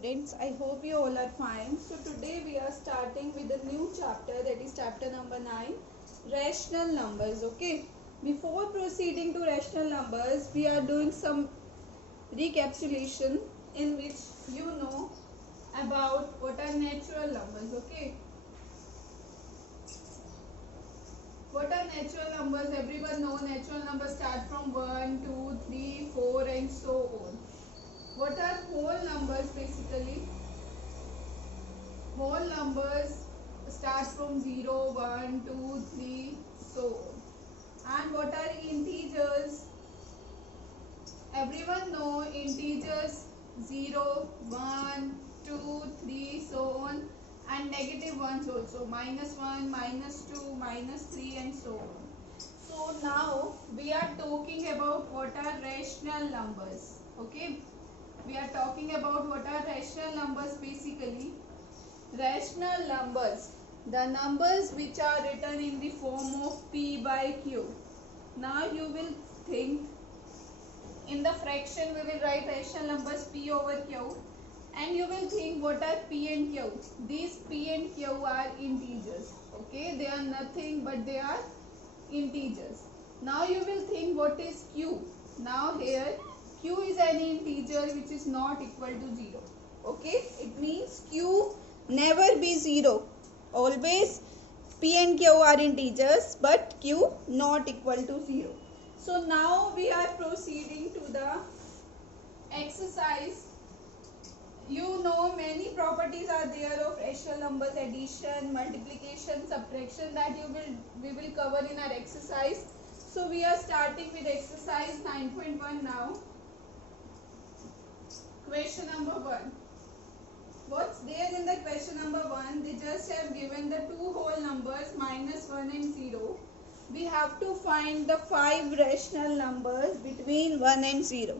students, I hope you all are fine. So today we are starting with a new chapter, that is chapter number 9, rational numbers. Okay, before proceeding to rational numbers, we are doing some recapitulation in which you know about what are natural numbers. Okay, what are natural numbers? Everyone know natural numbers start from 1, 2, 3, 4 and so on. What are whole numbers basically? Whole numbers start from 0, 1, 2, 3, so on. And what are integers? Everyone know integers 0, 1, 2, 3, so on, and negative ones also, -1, -2, -3 and so on. So now we are talking about what are rational numbers. Okay, we are talking about what are rational numbers basically. Rational numbers, the numbers which are written in the form of P by Q. Now you will think, in the fraction we will write rational numbers P over Q, and you will think what are P and Q. These P and Q are integers. Okay, they are nothing but they are integers. Now you will think what is Q. Now here Q is any integer which is not equal to 0. Okay, it means Q never be 0. Always P and Q are integers, but Q not equal to 0. So now we are proceeding to the exercise. You know many properties are there of rational numbers, addition, multiplication, subtraction, that we will cover in our exercise. So we are starting with exercise 9.1 now. Question number 1. What's there in the question number 1? They just have given the two whole numbers -1 and 0. We have to find the 5 rational numbers between 1 and 0.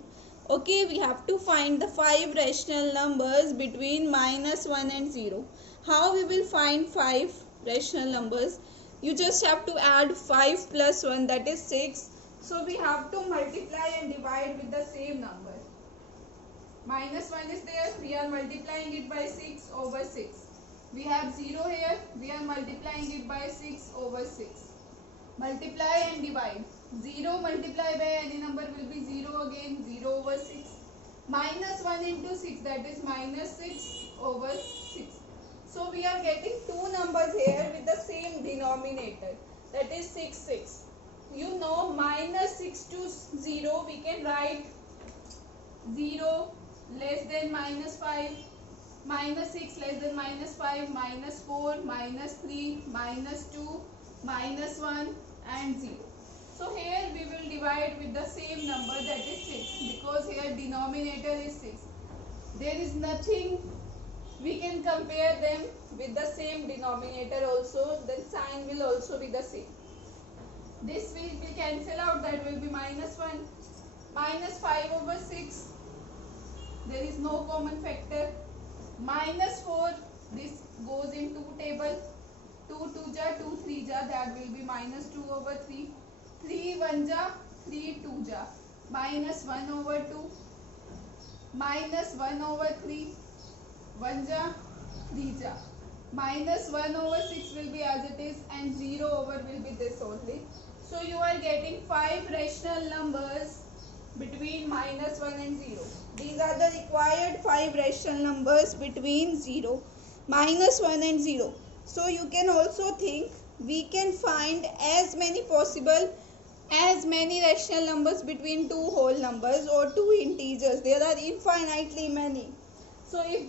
Okay, we have to find the 5 rational numbers between -1 and 0. How we will find 5 rational numbers? You just have to add 5 plus 1, that is 6. So we have to multiply and divide with the same number. -1 is there, we are multiplying it by 6 over 6. We have 0 here, we are multiplying it by 6 over 6. Multiply and divide. 0 multiplied by any number will be 0 again, 0 over 6. -1 into 6, that is -6 over 6. So we are getting two numbers here with the same denominator, that is 6, 6. You know -6 to 0 we can write 0 less than -5, -6 less than -5, -4, -3, -2, -1 and 0. So here we will divide with the same number, that is 6, because here denominator is 6. There is nothing we can compare them with the same denominator also, then sign will also be the same. This will be cancel out, that will be -1, -5 over 6. There is no common factor. -4, this goes in 2 table. 2 2 ja, 2 3 ja, that will be -2 over 3. 3 1 ja, 3 2 ja, -1 over 2, -1 over 3, 1 ja, 3 ja, -1 over 6 will be as it is, and 0 over will be this only. So you are getting 5 rational numbers between -1 and 0. These are the required 5 rational numbers between 0, -1 and 0. So you can also think we can find as many rational numbers between two whole numbers or two integers. There are infinitely many. So if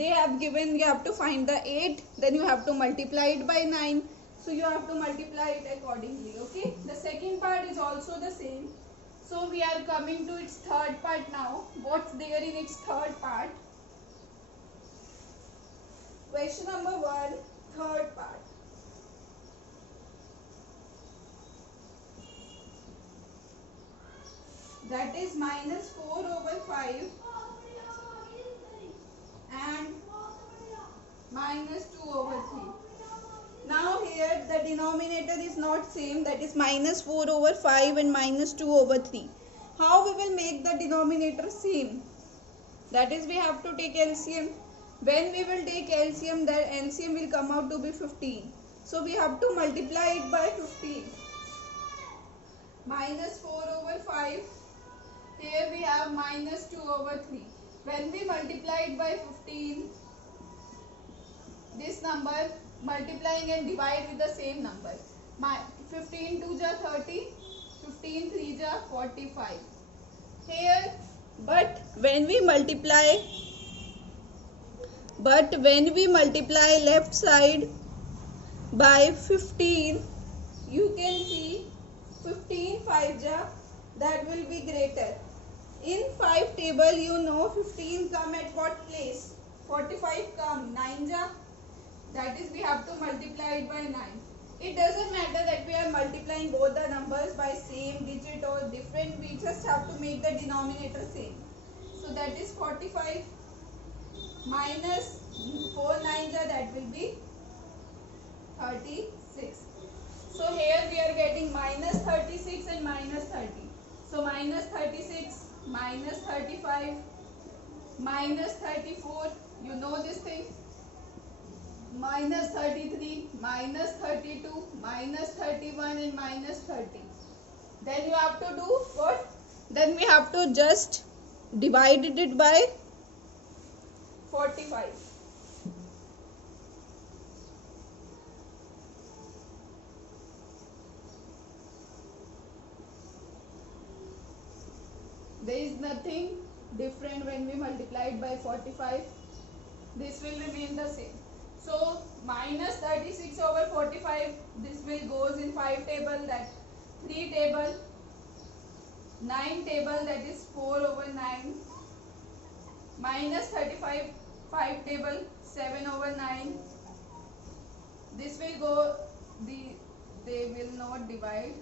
they have given, you have to find the 8, then you have to multiply it by 9. So you have to multiply it accordingly. Okay, the second part is also the same. So we are coming to its third part now. What's there in its third part? Question number 1, third part. That is -4 over 5 and -2 over 3. Now here the denominator is not same, that is -4 over 5 and -2 over 3. How we will make the denominator same? That is, we have to take LCM. When we will take LCM, that LCM will come out to be 15. So we have to multiply it by 15. Minus 4 over 5. Here we have minus 2 over 3. When we multiply it by 15, this number multiplying and divide with the same number. 15 2 ja 30, 15 3 ja 45. Here, but when we multiply left side by 15, you can see 15 5 ja, that will be greater. In 5 table, you know 15 come at what place? 45 come 9 ja. That is, we have to multiply it by 9. It doesn't matter that we are multiplying both the numbers by same digit or different. We just have to make the denominator same. So that is 45 minus 4 9 ja, that will be 36. So here we are getting minus 36 and minus 30. So minus 36, minus 35, minus 34. You know this thing. Minus 33, minus 32, minus 31 and minus 30. Then you have to do what? Then we have to just divide it by 45. There is nothing different when we multiply it by 45. This will remain the same. So minus 36 over 45, this will goes in 5 table, that 3 table, 9 table, that is 4 over 9, minus 35, 5 table, 7 over 9. This will go, they will not divide.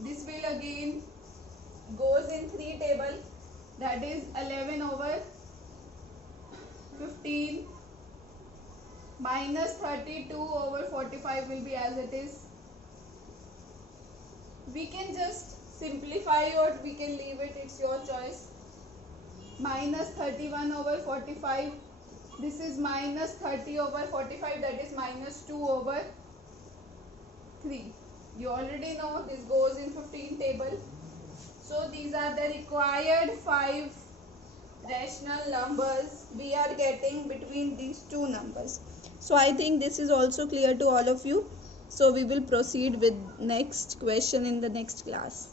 This will again goes in 3 table, that is 11 over 15. Minus 32 over 45 will be as it is. We can just simplify or we can leave it, it's your choice. Minus 31 over 45. This is minus 30 over 45, that is minus 2 over 3. You already know this goes in 15 table. So these are the required 5 rational numbers we are getting between these two numbers. So I think this is also clear to all of you. So we will proceed with next question in the next class.